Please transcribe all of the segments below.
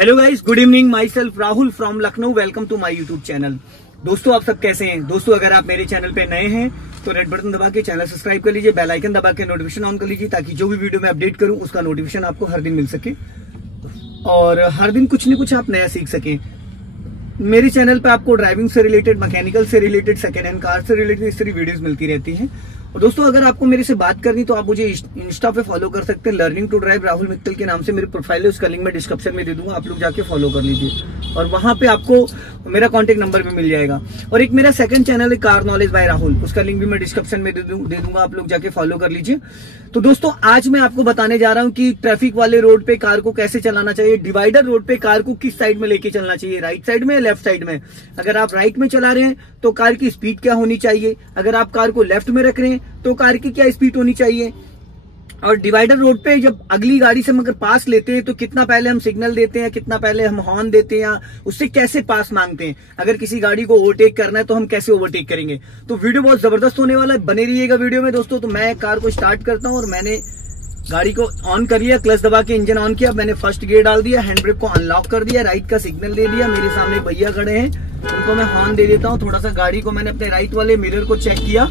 Hello guys, good evening. Myself Rahul from Lucknow. Welcome to my YouTube channel. दोस्तों, आप सब कैसे हैं? दोस्तों, अगर आप मेरे चैनल पे नए हैं तो रेड बटन दबा के चैनल सब्सक्राइब कर लीजिए, बेल आइकन दबा के नोटिफिकेशन ऑन कर लीजिए, ताकि जो भी वीडियो मैं अपडेट करूं उसका नोटिफिकेशन आपको हर दिन मिल सके और हर दिन कुछ न कुछ आप नया सीख सकें। मेरे चैनल पे आपको ड्राइविंग से रिलेटेड, मैकेनिकल से रिलेटेड, सेकेंड हैंड कार से रिलेटेड इस तरह वीडियोस मिलती रहती हैं। और दोस्तों, अगर आपको मेरे से बात करनी तो आप मुझे इंस्टा पे फॉलो कर सकते हैं। Learning to drive Rahul Mittal के नाम से मेरी प्रोफाइल है, उसका लिंक मैं डिस्क्रिप्शन में दे दूंगा, आप लोग जाके फॉलो कर लीजिए और वहां पे आपको मेरा कॉन्टेक्ट नंबर भी मिल जाएगा। और एक मेरा सेकंड चैनल है कार नॉलेज बाय राहुल, उसका लिंक भी मैं डिस्क्रिप्शन में दे दूंगा, आप लोग जाके फॉलो कर लीजिए। तो दोस्तों, आज मैं आपको बताने जा रहा हूं कि ट्रैफिक वाले रोड पे कार को कैसे चलाना चाहिए, डिवाइडर रोड पे कार को किस साइड में लेके चलना चाहिए, राइट साइड में या लेफ्ट साइड में। अगर आप राइट में चला रहे हैं तो कार की स्पीड क्या होनी चाहिए, अगर आप कार को लेफ्ट में रख रहे हैं तो कार की क्या स्पीड होनी चाहिए, और डिवाइडर रोड पे जब अगली गाड़ी से हम अगर पास लेते हैं तो कितना पहले हम सिग्नल देते हैं, कितना पहले हम हॉर्न देते हैं, या उससे कैसे पास मांगते हैं। अगर किसी गाड़ी को ओवरटेक करना है तो हम कैसे ओवरटेक करेंगे। तो वीडियो बहुत जबरदस्त होने वाला है, बने रहिएगा वीडियो में दोस्तों। तो मैं कार को स्टार्ट करता हूं और मैंने गाड़ी को ऑन कर लिया, क्लच दबा के इंजन ऑन किया, मैंने फर्स्ट गियर डाल दिया, हैंड ब्रेक को अनलॉक कर दिया, राइट का सिग्नल दे दिया। मेरे सामने भैया खड़े हैं, उनको मैं हॉर्न दे देता हूँ। थोड़ा सा गाड़ी को मैंने अपने राइट वाले मिरर को चेक किया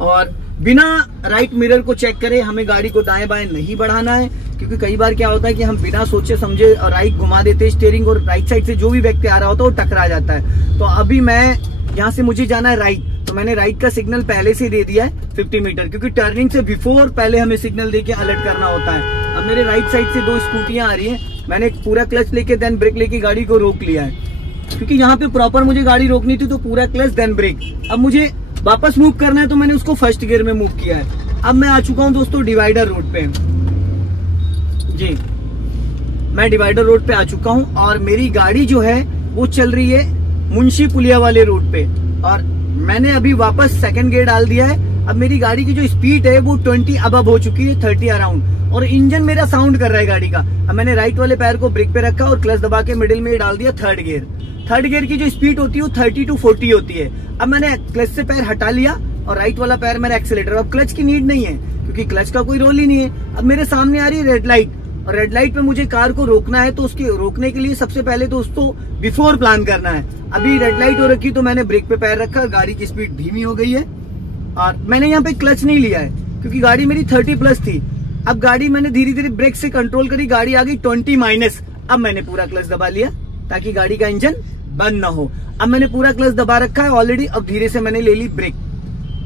और बिना राइट मिरर को चेक करे हमें गाड़ी को दाएं बाएं नहीं बढ़ाना है, क्योंकि कई बार क्या होता है कि हम बिना सोचे समझे राइट घुमा देते हैं स्टीयरिंग, और राइट साइड से जो भी व्यक्ति आ रहा होता है वो टकरा जाता है। तो अभी मैं यहाँ से मुझे जाना है राइट, तो मैंने राइट का सिग्नल पहले से दे दिया है 50 मीटर, क्योंकि टर्निंग से बिफोर पहले हमें सिग्नल देके अलर्ट करना होता है। अब मेरे राइट साइड से दो स्कूटियां आ रही हैं, मैंने पूरा क्लच लेके देन ब्रेक लेके गाड़ी को रोक लिया है, क्योंकि यहाँ पे प्रॉपर मुझे गाड़ी रोकनी थी। तो पूरा क्लच देन ब्रेक। अब मुझे वापस मूव करना है तो मैंने उसको फर्स्ट गियर में मूव किया है। अब मैं आ चुका हूं दोस्तों डिवाइडर रोड पे। जी, मैं डिवाइडर रोड पे आ चुका हूं और मेरी गाड़ी जो है वो चल रही है मुंशी पुलिया वाले रोड पे, और मैंने अभी वापस सेकंड गियर डाल दिया है। अब मेरी गाड़ी की जो स्पीड है वो 20 अबव हो चुकी है, 30 अराउंड, और इंजन मेरा साउंड कर रहा है गाड़ी का। अब मैंने राइट वाले पैर को ब्रेक पे रखा और क्लच दबा के मिडिल में डाल दिया थर्ड गियर। थर्ड गियर की जो स्पीड होती है वो 30 to 40 होती है। अब मैंने क्लच से पैर हटा लिया और राइट वाला पैर मेरा एक्सीलेटर। अब क्लच की नीड नहीं है, क्योंकि क्लच का कोई रोल ही नहीं है। अब मेरे सामने आ रही है रेड लाइट, और रेड लाइट पे मुझे कार को रोकना है, तो उसके रोकने के लिए सबसे पहले तो उसको बिफोर प्लान करना है। अभी रेड लाइट हो रखी तो मैंने ब्रेक पे पैर रखा, गाड़ी की स्पीड धीमी हो गई है और मैंने यहाँ पे क्लच नहीं लिया है, क्योंकि गाड़ी मेरी 30 प्लस थी। अब गाड़ी मैंने धीरे धीरे ब्रेक से कंट्रोल करी, गाड़ी आ गई 20 माइनस। अब मैंने पूरा क्लच दबा लिया ताकि गाड़ी का इंजन बंद ना हो। अब मैंने पूरा क्लच दबा रखा है ऑलरेडी। अब धीरे से मैंने ले ली ब्रेक।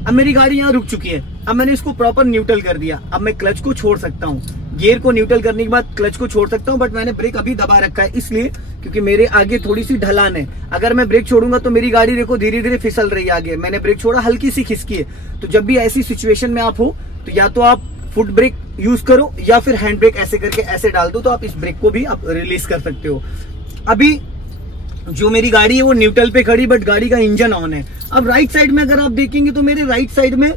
अब मेरी गाड़ी यहाँ रुक चुकी है। अब मैंने इसको प्रॉपर न्यूट्रल कर दिया। अब मैं क्लच को छोड़ सकता हूँ, गियर को न्यूट्रल करने के बाद क्लच को छोड़ सकता हूँ, बट मैंने ब्रेक अभी दबा रखा है इसलिए क्योंकि मेरे आगे थोड़ी सी ढलान है। अगर मैं ब्रेक छोड़ूंगा तो मेरी गाड़ी देखो धीरे धीरे फिसल रही है आगे। मैंने ब्रेक छोड़ा, हल्की सी खिसकी है। तो जब भी ऐसी सिचुएशन में आप हो तो या तो आप फुट ब्रेक यूज करो या फिर हैंड ब्रेक ऐसे करके ऐसे डाल दो, तो आप इस ब्रेक को भी आप रिलीज कर सकते हो। अभी जो मेरी गाड़ी है वो न्यूट्रल पे खड़ी, बट गाड़ी का इंजन ऑन है। अब राइट साइड में अगर आप देखेंगे तो मेरे राइट साइड में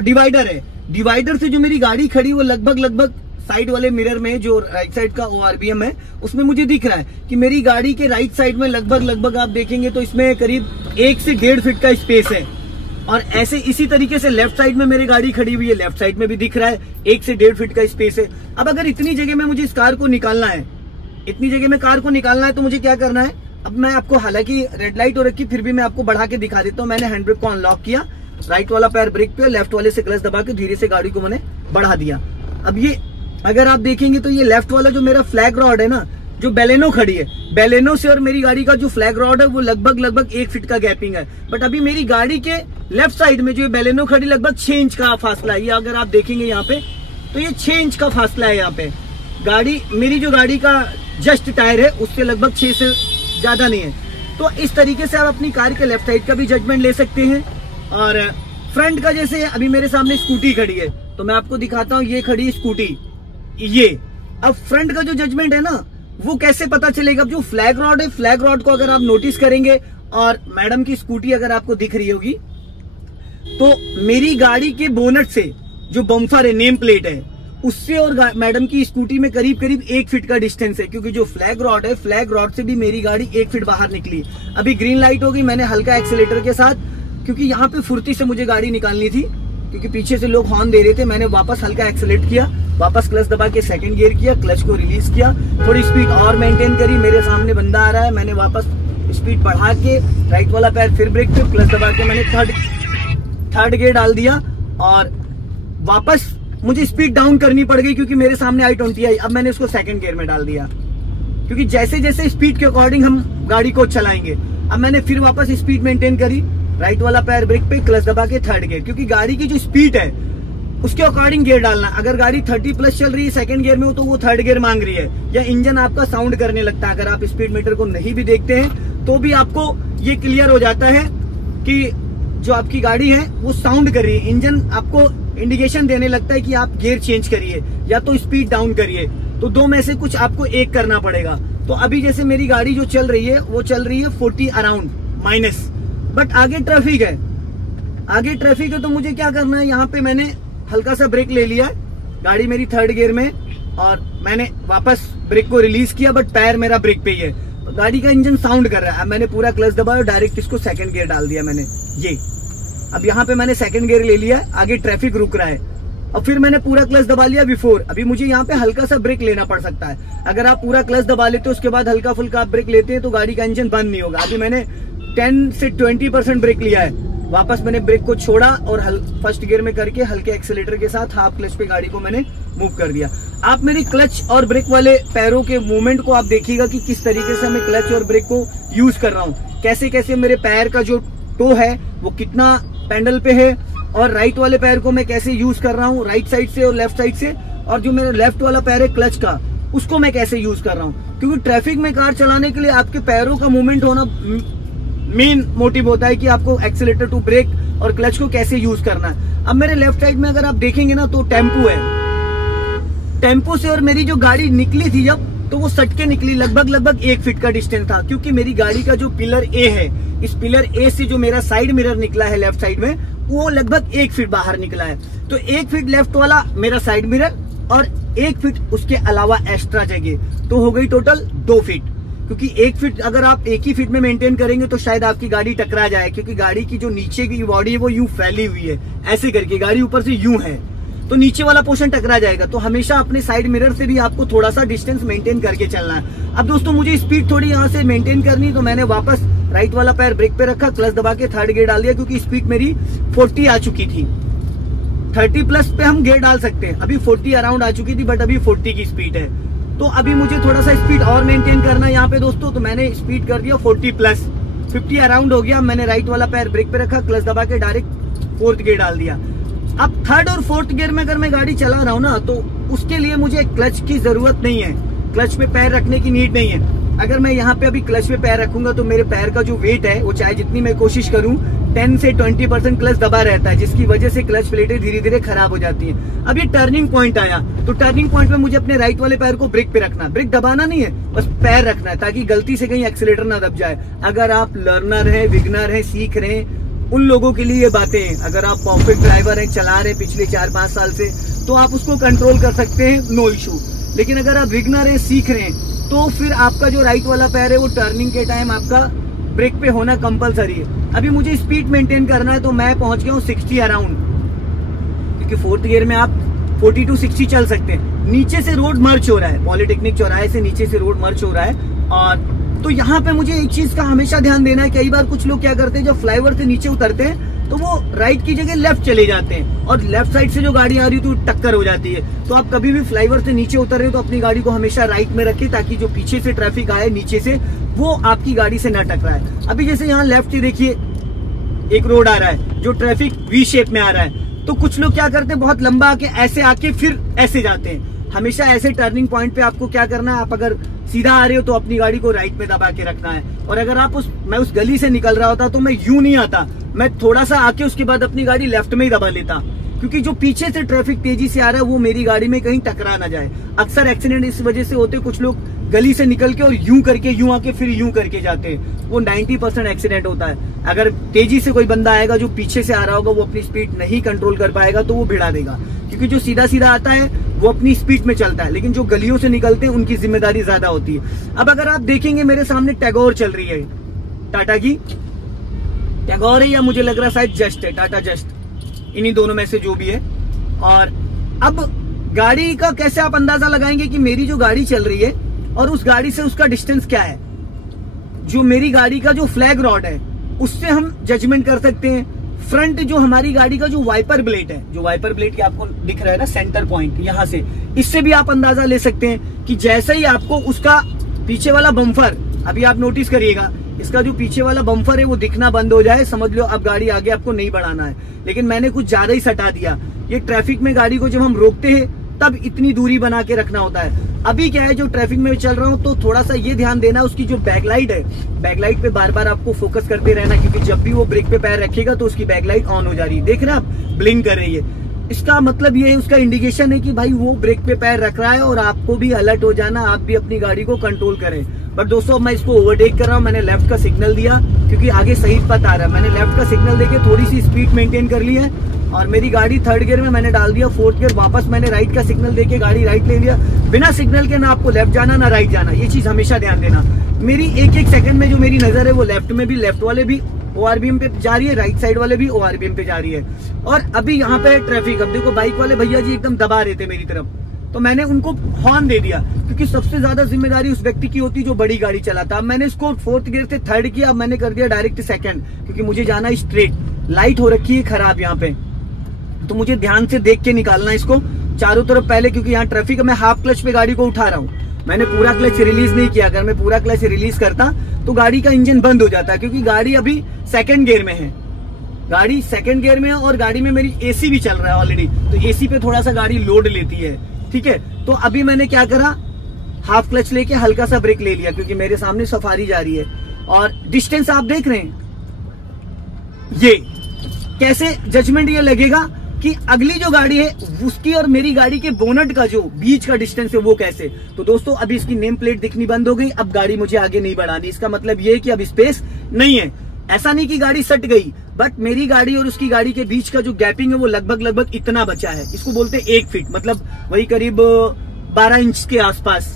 डिवाइडर है। डिवाइडर से जो मेरी गाड़ी खड़ी वो लगभग साइड वाले मिरर में जो राइट साइड का ORBM है उसमें मुझे दिख रहा है कि मेरी गाड़ी के राइट साइड में लगभग आप देखेंगे तो इसमें करीब 1 से 1.5 फीट का स्पेस है। और ऐसे इसी तरीके से लेफ्ट साइड में मेरी गाड़ी खड़ी हुई है, लेफ्ट साइड में भी दिख रहा है 1 से 1.5 फीट का स्पेस है। अब अगर इतनी जगह में मुझे इस कार को निकालना है, इतनी जगह में कार को निकालना है तो मुझे क्या करना है। अब मैं आपको, हालांकि रेड लाइट हो रखी फिर भी मैं आपको बढ़ा के दिखा देता हूँ। मैंने हैंड ब्रेक को अनलॉक किया, राइट वाला पैर ब्रेक पे, लेफ्ट वाले से क्लच दबा के धीरे से गाड़ी को मैंने बढ़ा दिया। अब ये अगर आप देखेंगे तो ये लेफ्ट वाला जो मेरा फ्लैग रॉड है ना, जो बेलेनो खड़ी है, बेलेनो से और मेरी गाड़ी का जो फ्लैग रॉड है वो लगभग 1 फीट का गैपिंग है। बट अभी मेरी गाड़ी के लेफ्ट साइड में जो बेलेनो खड़ी लगभग 6 इंच का फासला है। ये अगर आप देखेंगे यहाँ पे तो ये 6 इंच का फासला है यहाँ पे। गाड़ी मेरी जो गाड़ी का जस्ट टायर है उससे लगभग 6 से ज्यादा नहीं है। तो इस तरीके से आप अपनी कार के लेफ्ट साइड का भी जजमेंट ले सकते हैं। और फ्रंट का, जैसे अभी मेरे सामने स्कूटी खड़ी है तो मैं आपको दिखाता हूँ, ये खड़ी स्कूटी ये। अब फ्रंट का जो जजमेंट है ना वो कैसे पता चलेगा। अब जो फ्लैग रॉड है, फ्लैग रॉड को अगर आप नोटिस करेंगे और मैडम की स्कूटी अगर आपको दिख रही होगी तो मेरी गाड़ी के बोनट से जो बम्पर है, नेम प्लेट है, उससे और मैडम की स्कूटी में करीब 1 फीट का डिस्टेंस है। क्योंकि जो फ्लैग रॉड है, फ्लैग रॉड से भी मेरी गाड़ी 1 फीट बाहर निकली। अभी ग्रीन लाइट हो गई, मैंने हल्का एक्सीलेटर के साथ, क्योंकि यहाँ पे फुर्ती से मुझे गाड़ी निकालनी थी, क्योंकि पीछे से लोग हॉर्न दे रहे थे, मैंने वापस हल्का एक्सीलेट किया वापस क्लच दबा के सेकंड गियर किया, क्लच को रिलीज किया, थोड़ी स्पीड और मेंटेन करी। मेरे सामने बंदा आ रहा है, मैंने वापस स्पीड बढ़ा के राइट वाला पैर फिर ब्रेक पे, क्लच दबा के मैंने थर्ड गियर डाल दिया और वापस मुझे स्पीड डाउन करनी पड़ गई क्योंकि मेरे सामने i20 आई। अब मैंने उसको सेकंड गियर में डाल दिया क्योंकि जैसे जैसे स्पीड के अकॉर्डिंग हम गाड़ी को चलाएंगे। अब मैंने फिर वापस स्पीड मेंटेन करी, राइट वाला पैर ब्रेक पे, क्लच दबा के थर्ड गियर, क्योंकि गाड़ी की जो स्पीड है उसके अकॉर्डिंग गियर डालना। अगर गाड़ी 30+ चल रही है सेकंड गियर में हो तो वो थर्ड गियर मांग रही है, या इंजन आपका साउंड करने लगता है। अगर आप स्पीड मीटर को नहीं भी देखते हैं तो भी आपको ये क्लियर हो जाता है कि जो आपकी गाड़ी है वो साउंड कर रही है। इंजन आपको इंडिकेशन देने लगता है कि आप गियर चेंज करिए या तो स्पीड डाउन करिए। तो दो में से कुछ आपको एक करना पड़ेगा। तो अभी जैसे मेरी गाड़ी जो चल रही है वो चल रही है 40 अराउंड माइनस, बट आगे ट्रैफिक है, आगे ट्रैफिक है तो मुझे क्या करना है, यहाँ पे मैंने हल्का सा ब्रेक ले लिया, गाड़ी मेरी थर्ड गियर में, और मैंने वापस ब्रेक को रिलीज किया, बट पैर मेरा ब्रेक पे ही है। गाड़ी का इंजन साउंड कर रहा है। अब मैंने पूरा क्लच दबाया और डायरेक्ट इसको सेकंड गियर डाल दिया मैंने। ये अब यहाँ पे मैंने सेकंड गियर ले लिया, आगे ट्रैफिक रुक रहा है, और फिर मैंने पूरा क्लच दबा लिया बिफोर। अभी मुझे यहाँ पे हल्का सा ब्रेक लेना पड़ सकता है। अगर आप पूरा क्लच दबा लेते हो उसके बाद हल्का फुल्का आप ब्रेक लेते हैं तो गाड़ी का इंजन बंद नहीं होगा। अभी मैंने 10 से 20% ब्रेक लिया है, वापस मैंने ब्रेक को छोड़ा और फर्स्ट गियर में करके हल्के एक्सीलेटर के साथ हाफ क्लच पे गाड़ी को मैंने मूव कर दिया। आप मेरी क्लच और ब्रेक वाले पैरों के मूवमेंट को आप देखिएगा कि किस तरीके से मैं क्लच और ब्रेक को यूज कर रहा हूँ, कैसे कैसे मेरे पैर का जो टो है वो कितना पैडल पे है, और राइट वाले पैर को मैं कैसे यूज कर रहा हूँ राइट साइड से और लेफ्ट साइड से, और जो मेरा लेफ्ट वाला पैर है क्लच का उसको मैं कैसे यूज कर रहा हूँ। क्योंकि ट्रैफिक में कार चलाने के लिए आपके पैरों का मूवमेंट होना मेन मोटिव होता है कि आपको एक्सीलेटर टू ब्रेक और क्लच को कैसे यूज करना है। अब मेरे लेफ्ट साइड में अगर आप देखेंगे ना तो टेम्पो है, टेम्पो से और मेरी जो गाड़ी निकली थी जब, तो वो सट के निकली, लगभग 1 फीट का डिस्टेंस था। क्योंकि मेरी गाड़ी का जो पिलर ए है, इस पिलर ए से जो मेरा साइड मिरर निकला है लेफ्ट साइड में, वो लगभग 1 फीट बाहर निकला है। तो 1 फीट लेफ्ट वाला मेरा साइड मिरर और 1 फीट उसके अलावा एक्स्ट्रा जगह, तो हो गई टोटल 2 फीट। क्योंकि 1 फीट अगर आप एक ही फीट में मेंटेन करेंगे तो शायद आपकी गाड़ी टकरा जाए, क्योंकि गाड़ी की जो नीचे की बॉडी है वो यूं फैली हुई है, ऐसे करके गाड़ी ऊपर से यूं है, तो नीचे वाला पोर्शन टकरा जाएगा। तो हमेशा अपने साइड मिरर से भी आपको थोड़ा सा डिस्टेंस मेंटेन करके चलना है। अब दोस्तों मुझे स्पीड थोड़ी यहाँ से मेंटेन करनी, तो मैंने वापस राइट वाला पैर ब्रेक पे रखा, क्लच दबा के थर्ड गियर डाल दिया, क्योंकि स्पीड मेरी 40 आ चुकी थी। 30+ पे हम गियर डाल सकते हैं, अभी 40 अराउंड आ चुकी थी, बट अभी 40 की स्पीड है। तो अभी मुझे थोड़ा सा स्पीड और मेंटेन करना है यहाँ पे दोस्तों, तो मैंने स्पीड कर दिया 40+, 50 अराउंड हो गया। मैंने राइट वाला पैर ब्रेक पे रखा, क्लच दबा के डायरेक्ट 4th गियर डाल दिया। अब 3rd और 4th गियर में अगर मैं गाड़ी चला रहा हूँ ना, तो उसके लिए मुझे क्लच की जरूरत नहीं है, क्लच पे पैर रखने की नीड नहीं है। अगर मैं यहाँ पे अभी क्लच पे पैर रखूंगा तो मेरे पैर का जो वेट है वो चाहे जितनी मैं कोशिश करूं 10 से 20% क्लच दबा रहता है, जिसकी वजह से क्लच प्लेटें धीरे धीरे खराब हो जाती हैं। अब ये टर्निंग पॉइंट आया, तो टर्निंग पॉइंट में मुझे अपने राइट वाले पैर को ब्रेक पे रखना, ब्रेक दबाना नहीं है, बस पैर रखना है, ताकि गलती से कहीं एक्सीलेटर ना दब जाए। अगर आप लर्नर है, बिगनर है, सीख रहे हैं, उन लोगों के लिए ये बातें हैं। अगर आप परफेक्ट ड्राइवर हैं, चला रहे हैं पिछले 4-5 साल से, तो आप उसको कंट्रोल कर सकते हैं, नो इशू। लेकिन अगर आप बिगनर हैं, सीख रहे हैं, तो फिर आपका जो राइट वाला पैर है वो टर्निंग के टाइम आपका ब्रेक पे होना कंपलसरी है। अभी मुझे स्पीड मेंटेन करना है, तो मैं पहुंच गया हूँ 60 अराउंड, क्योंकि 4th गियर में आप 40 to 60 चल सकते हैं। नीचे से रोड मर्ज हो रहा है, पॉलिटेक्निक चौराहे से नीचे से रोड मर्ज हो रहा है। और तो यहाँ पे मुझे एक चीज का हमेशा ध्यान देना है, कई बार कुछ लोग क्या करते हैं, जब फ्लाईओवर से नीचे उतरते हैं तो वो राइट की जगह लेफ्ट चले जाते हैं, और लेफ्ट साइड से जो गाड़ी आ रही है तो टक्कर हो जाती है। तो आप कभी भी फ्लाईओवर से नीचे उतर रहे हो तो अपनी गाड़ी को हमेशा राइट में रखें, ताकि जो पीछे से ट्रैफिक आए नीचे से, वो आपकी गाड़ी से न टकराए। अभी जैसे यहाँ लेफ्ट से देखिए एक रोड आ रहा है जो ट्रैफिक वी शेप में आ रहा है, तो कुछ लोग क्या करते हैं, बहुत लंबा आके ऐसे आके फिर ऐसे जाते हैं। हमेशा ऐसे टर्निंग पॉइंट पे आपको क्या करना है, आप अगर सीधा आ रहे हो तो अपनी गाड़ी को राइट में दबा के रखना है। और अगर आप मैं उस गली से निकल रहा होता तो मैं यूं नहीं आता, मैं थोड़ा सा आके उसके बाद अपनी गाड़ी लेफ्ट में ही दबा लेता, क्योंकि जो पीछे से ट्रैफिक तेजी से आ रहा है वो मेरी गाड़ी में कहीं टकरा ना जाए। अक्सर एक्सीडेंट इस वजह से होते, कुछ लोग गली से निकल के और यूं करके यूं आके फिर यूं करके जाते हैं, वो 90% एक्सीडेंट होता है। अगर तेजी से कोई बंदा आएगा जो पीछे से आ रहा होगा, वो अपनी स्पीड नहीं कंट्रोल कर पाएगा तो वो भिड़ा देगा, क्योंकि जो सीधा सीधा आता है वो अपनी स्पीड में चलता है, लेकिन जो गलियों से निकलते हैं उनकी जिम्मेदारी ज्यादा होती है। अब अगर आप देखेंगे मेरे सामने टैगोर चल रही है, टाटा की टैगोर है, या मुझे लग रहा शायद जस्ट है, टाटा जस्ट, इन्हीं दोनों में से जो भी है। और अब गाड़ी का कैसे आप अंदाजा लगाएंगे कि मेरी जो गाड़ी चल रही है और उस गाड़ी से उसका डिस्टेंस क्या है। जो मेरी गाड़ी का जो फ्लैग रॉड है उससे हम जजमेंट कर सकते हैं। फ्रंट जो हमारी गाड़ी का जो वाइपर ब्लेड है, जो वाइपर ब्लेड आपको दिख रहा है ना सेंटर पॉइंट, यहाँ से, इससे भी आप अंदाजा ले सकते हैं कि जैसे ही आपको उसका पीछे वाला बम्फर, अभी आप नोटिस करिएगा, इसका जो पीछे वाला बम्फर है वो दिखना बंद हो जाए, समझ लो अब गाड़ी आगे आपको नहीं बढ़ाना है। लेकिन मैंने कुछ ज्यादा ही सटा दिया। ये ट्रैफिक में गाड़ी को जब हम रोकते हैं तब इतनी दूरी बना के रखना होता है। अभी क्या है, जो ट्रैफिक में चल रहा हूँ तो थोड़ा सा ये ध्यान देना, उसकी जो बैकलाइट है, बैकलाइट पे बार बार आपको फोकस करते रहना, क्योंकि जब भी वो ब्रेक पे पैर रखेगा तो उसकी बैकलाइट ऑन हो जा रही है। देख रहे हैं आप, ब्लिंक कर रही है। इसका मतलब ये है, उसका इंडिकेशन है कि भाई वो ब्रेक पे पैर रख रहा है और आपको भी अलर्ट हो जाना, आप भी अपनी गाड़ी को कंट्रोल करें। बट दोस्तों अब मैं इसको ओवरटेक कर रहा हूँ, मैंने लेफ्ट का सिग्नल दिया क्योंकि आगे सही पथ आ रहा है। मैंने लेफ्ट का सिग्नल देके थोड़ी सी स्पीड मेंटेन कर ली है और मेरी गाड़ी थर्ड गियर में मैंने डाल दिया, फोर्थ गियर वापस मैंने राइट का सिग्नल देके गाड़ी राइट ले लिया। बिना सिग्नल के ना आपको लेफ्ट जाना ना राइट जाना, ये चीज हमेशा ध्यान देना। मेरी एक एक सेकंड में जो मेरी नजर है वो लेफ्ट में भी, लेफ्ट वाले भी ORBM पे जा रही है, राइट साइड वाले भी ORBM पे जा रही है। और अभी यहाँ पे ट्रैफिक, अब देखो बाइक वाले भैया जी एकदम दबा रहे थे मेरी तरफ, तो मैंने उनको हॉर्न दे दिया, क्योंकि सबसे ज्यादा जिम्मेदारी उस व्यक्ति की होती जो बड़ी गाड़ी चलाता। अब मैंने इसको फोर्थ गियर से थर्ड किया, अब मैंने कर दिया डायरेक्ट सेकंड, क्योंकि मुझे जाना स्ट्रेट। लाइट हो रखी है खराब यहाँ पे, तो मुझे ध्यान से देख के निकालना इसको चारों तरफ पहले, क्योंकि यहाँ ट्रैफिक है। मैं हाफ क्लच पे गाड़ी को उठा रहा हूँ, मैंने पूरा क्लच रिलीज नहीं किया। अगर मैं पूरा क्लच रिलीज करता तो गाड़ी का इंजन बंद हो जाता, क्योंकि गाड़ी अभी सेकंड गियर में है, गाड़ी सेकंड गियर में है और गाड़ी में मेरी एसी भी चल रहा है ऑलरेडी, तो एसी पे थोड़ा सा गाड़ी लोड लेती है, ठीक है। तो अभी मैंने क्या करा, हाफ क्लच लेके हल्का सा ब्रेक ले लिया, क्योंकि मेरे सामने सफारी जा रही है और डिस्टेंस आप देख रहे हैं। ये कैसे जजमेंट ये लगेगा कि अगली जो गाड़ी है उसकी और मेरी गाड़ी के बोनट का जो बीच का डिस्टेंस है वो कैसे। तो दोस्तों अभी इसकी नेम प्लेट दिखनी बंद हो गई, अब गाड़ी मुझे आगे नहीं बढ़ानी। इसका मतलब ये है कि अब स्पेस नहीं है। ऐसा नहीं कि गाड़ी सट गई, बट मेरी गाड़ी और उसकी गाड़ी के बीच का जो गैपिंग है वो लगभग इतना बचा है। इसको बोलते हैं 1 फीट, मतलब वही करीब 12 इंच के आसपास।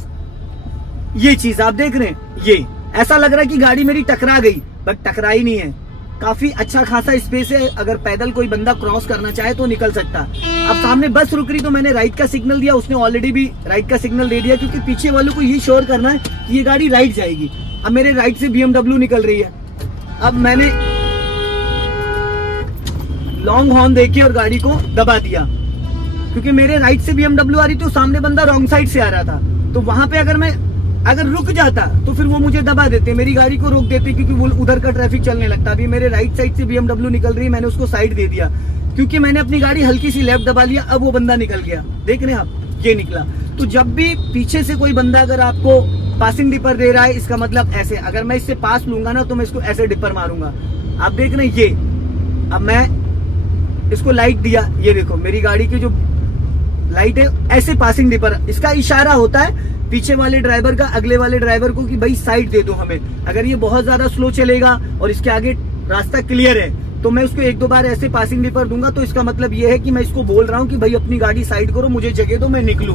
ये चीज आप देख रहे हैं, ये ऐसा लग रहा है कि गाड़ी मेरी टकरा गई, बट टकराई नहीं है। काफी अच्छा खासा स्पेस है, अगर पैदल कोई बंदा क्रॉस करना चाहे तो निकल सकता। अब सामने बस रुक रही तो मैंने राइट का सिग्नल दिया, उसने ऑलरेडी भी राइट का सिग्नल दे दिया, क्योंकि पीछे वालों को ये श्योर करना है कि ये गाड़ी राइट जाएगी। अब मेरे राइट से BMW निकल रही है, अब मैंने लॉन्ग हॉर्न देके और गाड़ी को दबा दिया, क्योंकि मेरे राइट से BMW आ रही थी, तो सामने बंदा रॉन्ग साइड से आ रहा था। तो वहां पे अगर रुक जाता तो फिर वो मुझे दबा देते, मेरी गाड़ी को रोक देते, क्योंकि वो उधर का ट्रैफिक चलने लगता। अभी मेरे राइट साइड से BMW निकल रही है, मैंने उसको साइड दे दिया, क्योंकि मैंने अपनी गाड़ी हल्की सी लेफ्ट दबा लिया। अब वो बंदा निकल गया, देख रहे हैं आप, ये निकला। तो जब भी पीछे से कोई बंदा अगर आपको पासिंग डिपर दे रहा है, इसका मतलब ऐसे, अगर मैं इससे पास लूंगा ना तो मैं इसको ऐसे डिपर मारूंगा। आप देख रहे हैं ये, अब मैं इसको लाइट दिया, ये देखो मेरी गाड़ी की जो लाइट है ऐसे पासिंग डिपर, इसका इशारा होता है पीछे वाले ड्राइवर का अगले वाले ड्राइवर को कि भाई साइड दे दो हमें। अगर ये बहुत ज्यादा स्लो चलेगा और इसके आगे रास्ता क्लियर है तो मैं उसको 1-2 बार ऐसे पासिंग डिपर दूंगा, तो इसका मतलब ये है कि मैं इसको बोल रहा हूँ कि भाई अपनी गाड़ी साइड करो, मुझे जगह दो, मैं निकलूं।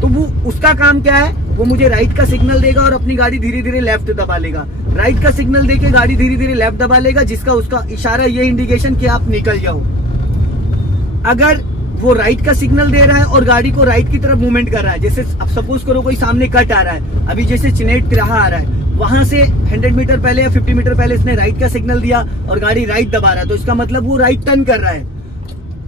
तो वो उसका काम क्या है, वो मुझे राइट का सिग्नल देगा और अपनी गाड़ी धीरे धीरे लेफ्ट दबा लेगा। राइट का सिग्नल देके गाड़ी धीरे धीरे लेफ्ट दबा लेगा, जिसका उसका इशारा ये इंडिकेशन कि आप निकल जाओ। अगर वो राइट का सिग्नल दे रहा है और गाड़ी को राइट की तरफ मूवमेंट कर रहा है, जैसे अब सपोज करो कोई सामने कट आ रहा है, अभी जैसे चिनेट तिराहा आ रहा है, वहां से 100 मीटर पहले या 50 मीटर पहले इसने राइट का सिग्नल दिया और गाड़ी राइट दबा रहा है, तो इसका मतलब वो राइट टर्न कर रहा है।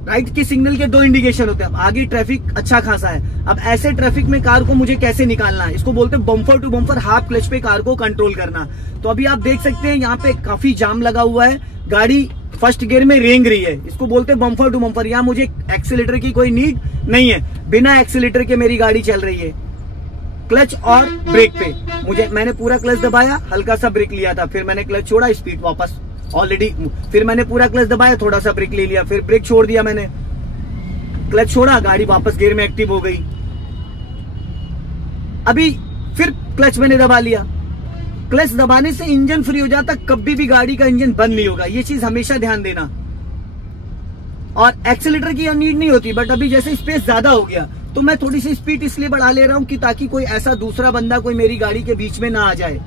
राइट के सिग्नल के 2 इंडिकेशन होते हैं। अब आगे ट्रैफिक अच्छा खासा है, अब ऐसे ट्रैफिक में कार को मुझे कैसे निकालना है, इसको बोलते हैं bumper to bumper half clutch पे कार को कंट्रोल करना। तो अभी आप देख सकते हैं यहाँ पे काफी जाम लगा हुआ है, गाड़ी फर्स्ट गियर में रेंग रही है, इसको बोलते हैं बम्पर टू बम्पर। यहाँ मुझे एक्सीलेटर की कोई नीड नहीं है, बिना एक्सीलेटर के मेरी गाड़ी चल रही है। क्लच और ब्रेक पे मैंने पूरा क्लच दबाया, हल्का सा ब्रेक लिया था, फिर मैंने क्लच छोड़ा, स्पीड वापस ऑलरेडी, फिर मैंने पूरा क्लच दबाया, थोड़ा सा ब्रेक ले लिया, फिर ब्रेक छोड़ दिया, मैंने क्लच छोड़ा, गाड़ी वापस गियर में एक्टिव हो गई। अभी फिर क्लच मैंने दबा लिया। क्लच दबाने से इंजन फ्री हो जाता, कभी भी गाड़ी का इंजन बंद नहीं होगा, ये चीज हमेशा ध्यान देना। और एक्सीलेटर की नीड नहीं होती, बट अभी जैसे स्पेस ज्यादा हो गया तो मैं थोड़ी सी स्पीड इसलिए बढ़ा ले रहा हूं कि ताकि कोई ऐसा दूसरा बंदा कोई मेरी गाड़ी के बीच में ना आ जाए।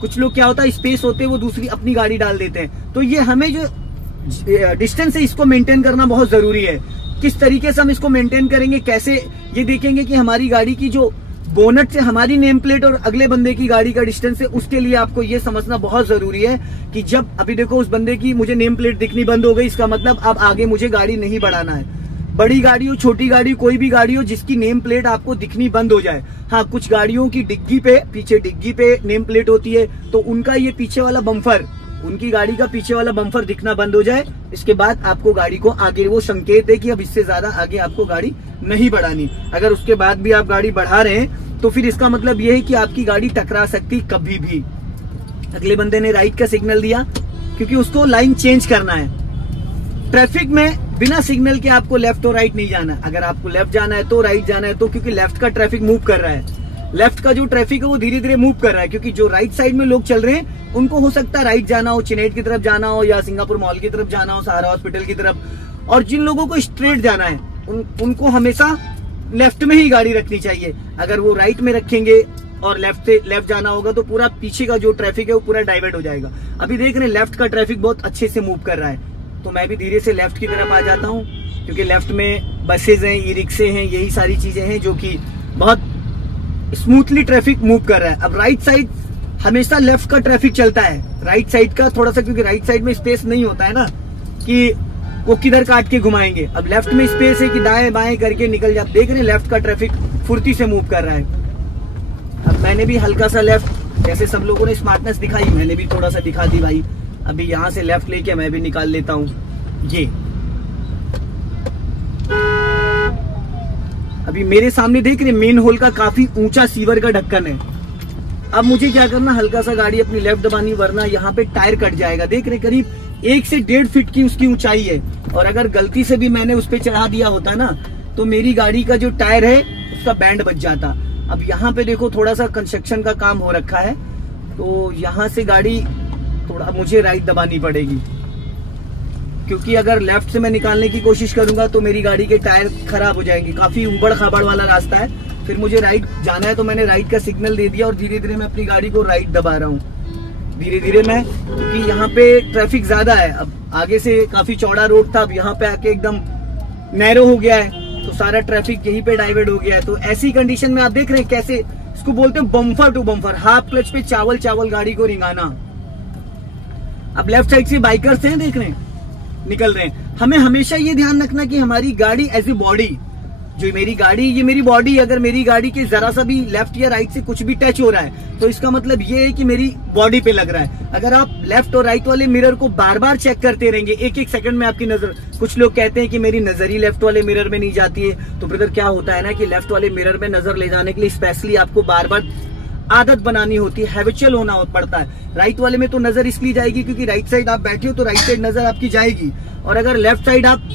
कुछ लोग क्या होता है, स्पेस होते वो दूसरी अपनी गाड़ी डाल देते हैं, तो ये हमें जो डिस्टेंस है इसको मेंटेन करना बहुत जरूरी है। किस तरीके से हम इसको मेंटेन करेंगे, कैसे ये देखेंगे कि हमारी गाड़ी की जो बोनट से हमारी नेम प्लेट और अगले बंदे की गाड़ी का डिस्टेंस है, उसके लिए आपको ये समझना बहुत जरूरी है कि जब अभी देखो उस बंदे की मुझे नेम प्लेट दिखनी बंद हो गई, इसका मतलब अब आगे मुझे गाड़ी नहीं बढ़ाना है। बड़ी गाड़ी हो, छोटी गाड़ी, कोई भी गाड़ी हो जिसकी नेम प्लेट आपको दिखनी बंद हो जाए। हाँ, कुछ गाड़ियों की डिग्गी पे, पीछे डिग्गी पे नेम प्लेट होती है, तो उनका ये पीछे वाला बम्फर, उनकी गाड़ी का पीछे वाला बम्फर दिखना बंद हो जाए, इसके बाद आपको गाड़ी को आगे वो संकेत है कि अब इससे ज्यादा आगे आपको गाड़ी नहीं बढ़ानी। अगर उसके बाद भी आप गाड़ी बढ़ा रहे हैं तो फिर इसका मतलब ये है कि आपकी गाड़ी टकरा सकती कभी भी। अगले बंदे ने राइट का सिग्नल दिया क्योंकि उसको लाइन चेंज करना है। ट्रैफिक में बिना सिग्नल के आपको लेफ्ट और राइट नहीं जाना है। अगर आपको लेफ्ट जाना है तो राइट जाना है, तो क्योंकि लेफ्ट का ट्रैफिक मूव कर रहा है, लेफ्ट का जो ट्रैफिक है वो धीरे धीरे मूव कर रहा है, क्योंकि जो राइट साइड में लोग चल रहे हैं उनको हो सकता है राइट जाना हो, चिनेट की तरफ जाना हो, या सिंगापुर मॉल की तरफ जाना हो, सहारा हॉस्पिटल की तरफ, और जिन लोगों को स्ट्रेट जाना है उनको हमेशा लेफ्ट में ही गाड़ी रखनी चाहिए। अगर वो राइट में रखेंगे और लेफ्ट जाना होगा तो पूरा पीछे का जो ट्रैफिक है वो पूरा डाइवर्ट हो जाएगा। अभी देख रहे हैं लेफ्ट का ट्रैफिक बहुत अच्छे से मूव कर रहा है, तो मैं भी धीरे से लेफ्ट की तरफ आ जाता हूँ, क्योंकि लेफ्ट में बसेज हैं, ई रिक्शे हैं, यही सारी चीजें हैं जो कि बहुत स्मूथली ट्रैफिक मूव कर रहा है। अब राइट साइड हमेशा लेफ्ट का ट्रैफिक चलता है, राइट साइड का थोड़ा सा, क्योंकि राइट साइड में स्पेस नहीं होता है ना कि वो किधर काट के घुमाएंगे। अब लेफ्ट में स्पेस है कि दाएं बाएं करके निकल जाए। देख रहे हैं लेफ्ट का ट्रैफिक फुर्ती से मूव कर रहा है। अब मैंने भी हल्का सा लेफ्ट, जैसे सब लोगों ने स्मार्टनेस दिखाई, मैंने भी थोड़ा सा दिखा दी भाई। अभी यहाँ से लेफ्ट लेके मैं भी निकाल लेता हूँ। ये अभी मेरे सामने देख रहे मेन होल का काफी ऊंचा सीवर का ढक्कन है। अब मुझे क्या करना, हल्का सा गाड़ी अपनी लेफ्ट दबानी, वरना यहाँ पे टायर कट जाएगा। देख रहे करीब 1 से 1.5 फीट की उसकी ऊंचाई है, और अगर गलती से भी मैंने उस पर चढ़ा दिया होता ना तो मेरी गाड़ी का जो टायर है उसका बैंड बच जाता। अब यहाँ पे देखो थोड़ा सा कंस्ट्रक्शन का काम हो रखा है, तो यहाँ से गाड़ी थोड़ा मुझे राइट दबानी पड़ेगी, क्योंकि अगर लेफ्ट से मैं निकालने की कोशिश करूंगा तो मेरी गाड़ी के टायर खराब हो जाएंगे। काफी उबड़ खाबड़ वाला रास्ता है, फिर मुझे राइट जाना है, तो मैंने राइट का सिग्नल दे दिया और धीरे धीरे मैं अपनी गाड़ी को राइट दबा रहा हूँ। धीरे धीरे मैं, क्योंकि यहाँ पे ट्रैफिक ज्यादा है। अब आगे से काफी चौड़ा रोड था, अब यहाँ पे आके एकदम नैरो हो गया है, तो सारा ट्रैफिक यहीं पे डाइवर्ट हो गया है। तो ऐसी कंडीशन में आप देख रहे हैं कैसे इसको बोलते हैं bumper to bumper, half clutch पे चावल चावल गाड़ी को रिंगाना। अब लेफ्ट साइड से बाइकर्स हैं, देख रहे हैं निकल रहे हैं। हमें हमेशा ये ध्यान रखना कि हमारी गाड़ी एज ए बॉडी, जो मेरी गाड़ी, ये मेरी बॉडी, अगर मेरी गाड़ी के जरा सा भी लेफ्ट या राइट से कुछ भी टच हो रहा है तो इसका मतलब ये है कि मेरी बॉडी पे लग रहा है। अगर आप लेफ्ट और राइट वाले मिरर को बार बार चेक करते रहेंगे, एक एक सेकंड में आपकी नजर, कुछ लोग कहते हैं कि मेरी नजर ही लेफ्ट वाले मिरर में नहीं जाती है, तो ब्रदर क्या होता है ना कि लेफ्ट वाले मिरर में नजर ले जाने के लिए स्पेशली आपको बार बार आदत बनानी होती है, हैबिचुअल होना पड़ता है। राइट वाले में तो नजर इसलिए जाएगी क्योंकि राइट साइड आप बैठे हो तो राइट साइड नजर आपकी जाएगी, और अगर लेफ्ट साइड आप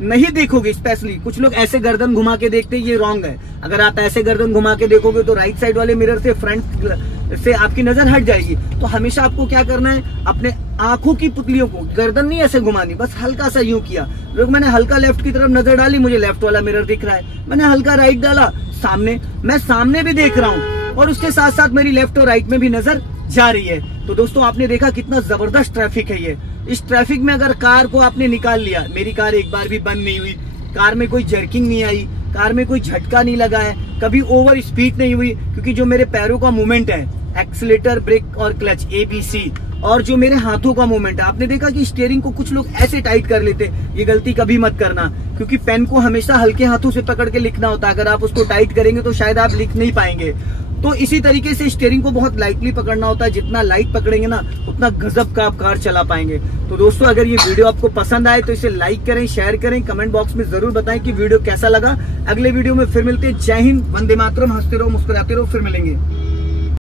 नहीं देखोगे, स्पेशली कुछ लोग ऐसे गर्दन घुमा के देखते हैं, ये रॉन्ग है। अगर आप ऐसे गर्दन घुमा के देखोगे तो राइट साइड वाले मिरर से फ्रंट से आपकी नजर हट जाएगी। तो हमेशा आपको क्या करना है, अपने आंखों की पुतलियों को गर्दन नहीं ऐसे घुमानी, बस हल्का सा यूं किया। लोग मैंने हल्का लेफ्ट की तरफ नजर डाली, मुझे लेफ्ट वाला मिरर दिख रहा है, मैंने हल्का राइट डाला, सामने, मैं सामने भी देख रहा हूँ और उसके साथ साथ मेरी लेफ्ट और राइट में भी नजर जा रही है। तो दोस्तों आपने देखा कितना जबरदस्त ट्रैफिक है ये। इस ट्रैफिक में अगर कार को आपने निकाल लिया, मेरी कार एक बार भी बंद नहीं हुई, कार में कोई जर्किंग नहीं आई, कार में कोई झटका नहीं लगा है, कभी ओवर स्पीड नहीं हुई, क्योंकि जो मेरे पैरों का मूवमेंट है, एक्सीलेटर, ब्रेक और क्लच, ABC, और जो मेरे हाथों का मूवमेंट है, आपने देखा कि स्टीयरिंग को कुछ लोग ऐसे टाइट कर लेते, ये गलती कभी मत करना, क्योंकि पेन को हमेशा हल्के हाथों से पकड़ के लिखना होता है। अगर आप उसको टाइट करेंगे तो शायद आप लिख नहीं पाएंगे। तो इसी तरीके से स्टीयरिंग को बहुत लाइटली पकड़ना होता है, जितना लाइट पकड़ेंगे ना उतना गजब का आप कार चला पाएंगे। तो दोस्तों अगर ये वीडियो आपको पसंद आए तो इसे लाइक करें, शेयर करें, कमेंट बॉक्स में जरूर बताएं कि वीडियो कैसा लगा। अगले वीडियो में फिर मिलते हैं। जय हिंद, वंदे मातरम, हंसते रहो, मुस्कुराते रहो, फिर मिलेंगे।